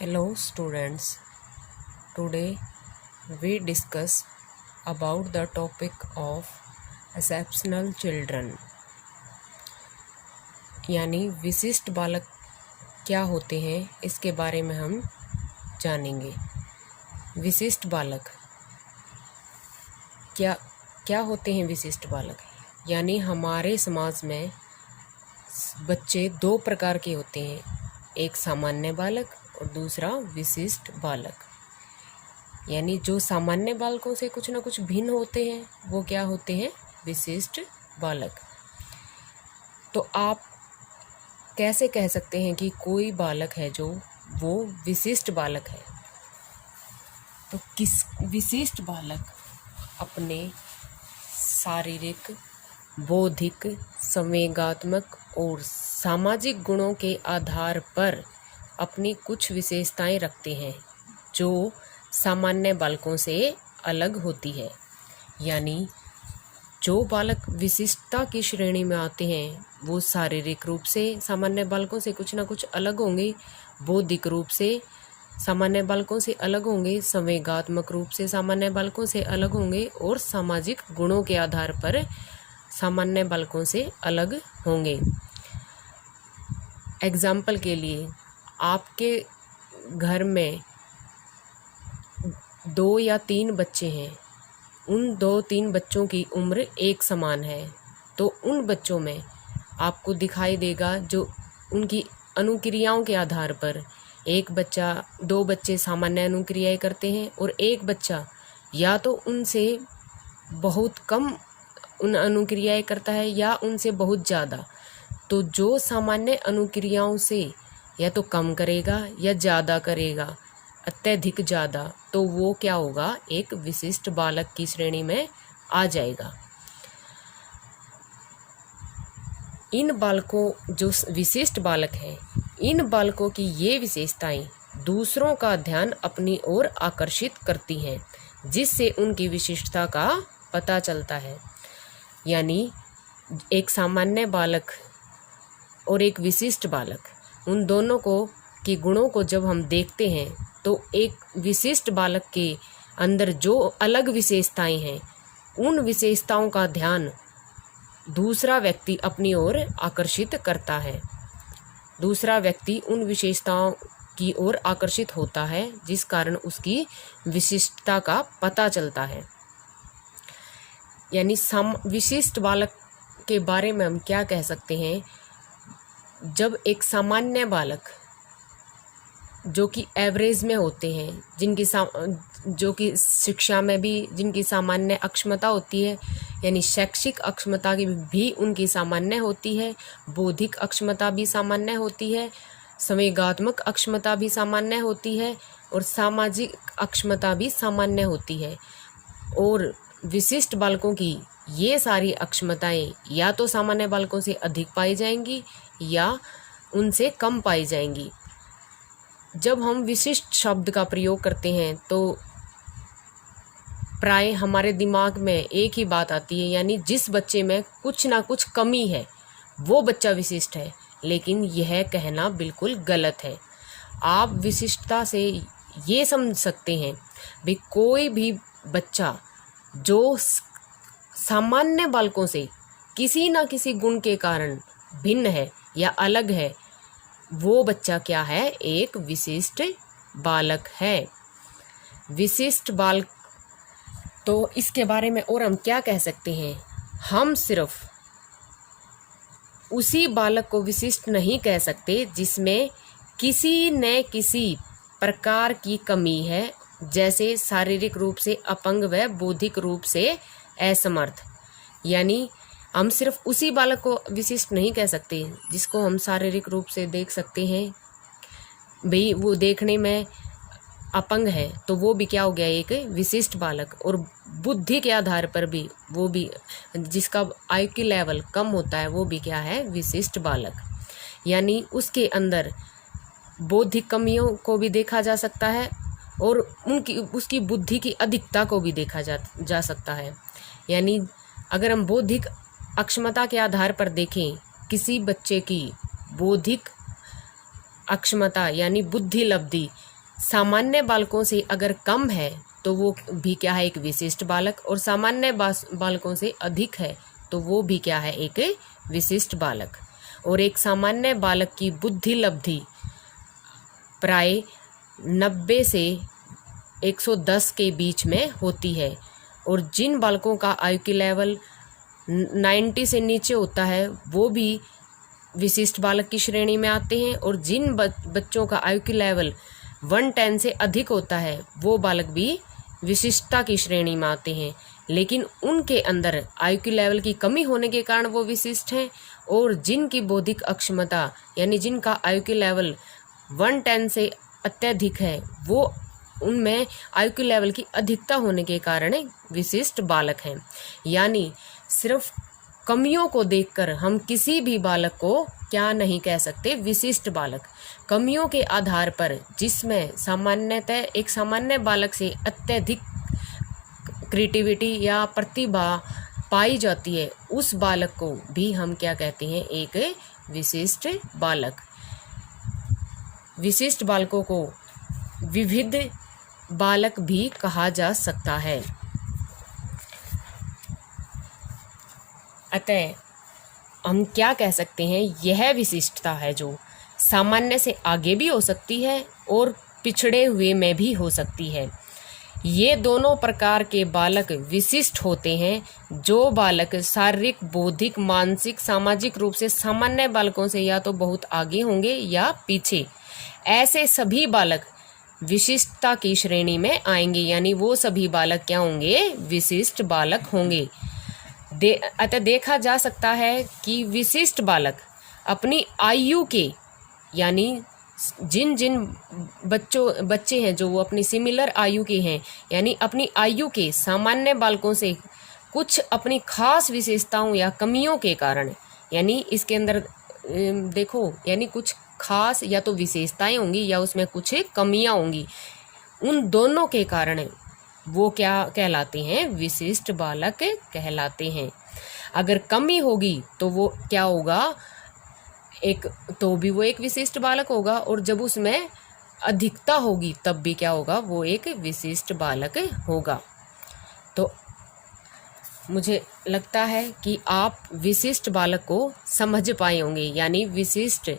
Hello students, today we discuss about the topic of exceptional children यानी विशिष्ट बालक क्या होते हैं इसके बारे में हम जानेंगे। विशिष्ट बालक क्या होते हैं। विशिष्ट बालक यानी हमारे समाज में बच्चे दो प्रकार के होते हैं, एक सामान्य बालक और दूसरा विशिष्ट बालक। यानी जो सामान्य बालकों से कुछ ना कुछ भिन्न होते हैं वो क्या होते हैं, विशिष्ट बालक। तो आप कैसे कह सकते हैं कि कोई बालक है जो वो विशिष्ट बालक है। तो किस विशिष्ट बालक अपने शारीरिक, बौद्धिक, संवेगात्मक और सामाजिक गुणों के आधार पर अपनी कुछ विशेषताएं रखते हैं जो सामान्य बालकों से अलग होती है। यानी जो बालक विशिष्टता की श्रेणी में आते हैं वो शारीरिक रूप से सामान्य बालकों से कुछ ना कुछ अलग होंगे, बौद्धिक रूप से सामान्य बालकों से अलग होंगे, संवेगात्मक रूप से सामान्य बालकों से अलग होंगे और सामाजिक गुणों के आधार पर सामान्य बालकों से अलग होंगे। एग्जाम्पल के लिए, आपके घर में 2 या 3 बच्चे हैं, उन 2-3 बच्चों की उम्र एक समान है, तो उन बच्चों में आपको दिखाई देगा जो उनकी अनुक्रियाओं के आधार पर 2 बच्चे सामान्य अनुक्रियाएं करते हैं और एक बच्चा या तो उनसे बहुत कम उन अनुक्रियाएं करता है या उनसे बहुत ज़्यादा। तो जो सामान्य अनुक्रियाओं से या तो कम करेगा या ज़्यादा करेगा, अत्यधिक ज़्यादा, तो वो क्या होगा, एक विशिष्ट बालक की श्रेणी में आ जाएगा। इन बालकों जो विशिष्ट बालक हैं, इन बालकों की ये विशेषताएं दूसरों का ध्यान अपनी ओर आकर्षित करती हैं, जिससे उनकी विशिष्टता का पता चलता है। यानी एक सामान्य बालक और एक विशिष्ट बालक, उन दोनों के गुणों को जब हम देखते हैं तो एक विशिष्ट बालक के अंदर जो अलग विशेषताएं हैं, उन विशेषताओं का ध्यान दूसरा व्यक्ति अपनी ओर आकर्षित करता है। दूसरा व्यक्ति उन विशेषताओं की ओर आकर्षित होता है, जिस कारण उसकी विशिष्टता का पता चलता है। यानी विशिष्ट बालक के बारे में हम क्या कह सकते हैं, जब एक सामान्य बालक जो कि एवरेज में होते हैं, जो कि शिक्षा में भी जिनकी सामान्य अक्षमता होती है, यानी शैक्षिक अक्षमता की भी उनकी सामान्य होती है, बौद्धिक अक्षमता भी सामान्य होती है, संवेगात्मक अक्षमता भी सामान्य होती है और सामाजिक अक्षमता भी सामान्य होती है। और विशिष्ट बालकों की ये सारी अक्षमताएं या तो सामान्य बालकों से अधिक पाई जाएंगी या उनसे कम पाई जाएंगी। जब हम विशिष्ट शब्द का प्रयोग करते हैं तो प्राय हमारे दिमाग में एक ही बात आती है, यानी जिस बच्चे में कुछ ना कुछ कमी है वो बच्चा विशिष्ट है। लेकिन यह कहना बिल्कुल गलत है। आप विशिष्टता से ये समझ सकते हैं भी कोई भी बच्चा जो सामान्य बालकों से किसी ना किसी गुण के कारण भिन्न है या अलग है, वो बच्चा क्या है, एक विशिष्ट बालक है। विशिष्ट बालक, तो इसके बारे में और हम क्या कह सकते हैं, हम सिर्फ उसी बालक को विशिष्ट नहीं कह सकते जिसमें किसी न किसी प्रकार की कमी है, जैसे शारीरिक रूप से अपंग व बौद्धिक रूप से असमर्थ। यानी हम सिर्फ उसी बालक को विशिष्ट नहीं कह सकते जिसको हम शारीरिक रूप से देख सकते हैं, भाई वो देखने में अपंग है तो वो भी क्या हो गया, एक विशिष्ट बालक। और बुद्धि के आधार पर भी वो भी, जिसका IQ लेवल कम होता है, वो भी क्या है, विशिष्ट बालक। यानी उसके अंदर बौद्धिक कमियों को भी देखा जा सकता है और उसकी बुद्धि की अधिकता को भी देखा जा सकता है। यानी अगर हम बौद्धिक अक्षमता के आधार पर देखें, किसी बच्चे की बौद्धिक अक्षमता यानी बुद्धि लब्धि सामान्य बालकों से अगर कम है तो वो भी क्या है, एक विशिष्ट बालक, और सामान्य बालकों से अधिक है तो वो भी क्या है, एक विशिष्ट बालक। और एक सामान्य बालक की बुद्धि लब्धि प्राय 90 से 110 के बीच में होती है, और जिन बालकों का IQ लेवल 90 से नीचे होता है वो भी विशिष्ट बालक की श्रेणी में आते हैं, और जिन बच्चों का IQ लेवल 110 से अधिक होता है वो बालक भी विशिष्टता की श्रेणी में आते हैं। लेकिन उनके अंदर IQ लेवल की कमी होने के कारण वो विशिष्ट हैं, और जिनकी बौद्धिक अक्षमता यानी जिनका IQ लेवल 110 से अत्यधिक है वो उनमें IQ लेवल की अधिकता होने के कारण विशिष्ट बालक हैं। यानी सिर्फ कमियों को देखकर हम किसी भी बालक को क्या नहीं कह सकते, विशिष्ट बालक। कमियों के आधार पर जिसमें सामान्यतः एक सामान्य बालक से अत्यधिक क्रिएटिविटी या प्रतिभा पाई जाती है उस बालक को भी हम क्या कहते हैं, एक विशिष्ट बालक। विशिष्ट बालकों को विविध बालक भी कहा जा सकता है। अतः हम क्या कह सकते हैं, यह विशिष्टता है जो सामान्य से आगे भी हो सकती है और पिछड़े हुए में भी हो सकती है। ये दोनों प्रकार के बालक विशिष्ट होते हैं। जो बालक शारीरिक, बौद्धिक, मानसिक, सामाजिक रूप से सामान्य बालकों से या तो बहुत आगे होंगे या पीछे, ऐसे सभी बालक विशिष्टता की श्रेणी में आएंगे। यानी वो सभी बालक क्या होंगे, विशिष्ट बालक होंगे। अतः देखा जा सकता है कि विशिष्ट बालक अपनी आयु के यानी जिन जिन बच्चे हैं जो वो अपनी सिमिलर आयु के हैं, यानी अपनी आयु के सामान्य बालकों से कुछ अपनी खास विशेषताओं या कमियों के कारण, यानी इसके अंदर देखो, यानी कुछ खास या तो विशेषताएं होंगी या उसमें कुछ कमियां होंगी, उन दोनों के कारण वो क्या कहलाते हैं, विशिष्ट बालक कहलाते हैं। अगर कमी होगी तो वो क्या होगा, एक तो भी वो एक विशिष्ट बालक होगा, और जब उसमें अधिकता होगी तब भी क्या होगा, वो एक विशिष्ट बालक होगा। तो मुझे लगता है कि आप विशिष्ट बालक को समझ पाए होंगे, यानी विशिष्ट